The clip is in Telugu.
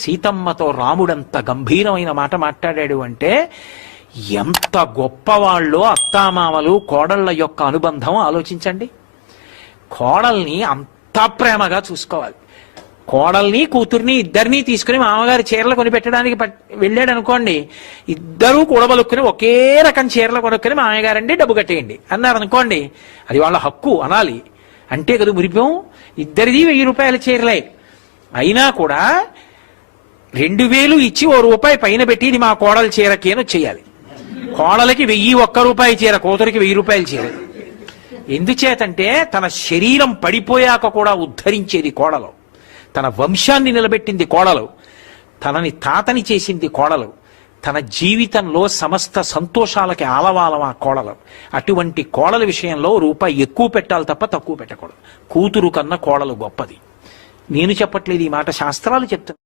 సీతమ్మతో రాముడంత గంభీరమైన మాట మాట్లాడాడు అంటే ఎంత గొప్పవాళ్ళో అత్తామామలు కోడళ్ల యొక్క అనుబంధం ఆలోచించండి. కోడల్ని అంత ప్రేమగా చూసుకోవాలి. కోడల్ని కూతుర్ని ఇద్దరినీ తీసుకుని మామగారి చీరలు కొనిపెట్టడానికి వెళ్ళాడు అనుకోండి, ఇద్దరూ కూడబలుక్కుని ఒకే రకం చీరలు కొనుక్కుని మామయ్యగారండి డబ్బు కట్టేయండి అన్నారు అనుకోండి, అది వాళ్ళ హక్కు అనాలి. అంటే కదా మురిపం. ఇద్దరిది 1000 రూపాయల చీరలే అయినా కూడా 2000 ఇచ్చి ₹1 పైన పెట్టి ఇది మా కోడల చీరకి అని చేయాలి. కోడలకి 1001 రూపాయి చీర, కూతురికి 1000 రూపాయల చీర. ఎందుచేతంటే తన శరీరం పడిపోయాక కూడా ఉద్ధరించేది కోడలు, తన వంశాన్ని నిలబెట్టింది కోడలు, తనని తాతని చేసింది కోడలు, తన జీవితంలో సమస్త సంతోషాలకి ఆలవాలం ఆ కోడలు. అటువంటి కోడల విషయంలో రూపాయి ఎక్కువ పెట్టాలి తప్ప తక్కువ పెట్టకూడదు. కూతురు కన్నా కోడలు గొప్పది. నేను చెప్పట్లేదు ఈ మాట, శాస్త్రాలు చెప్తున్నాయి.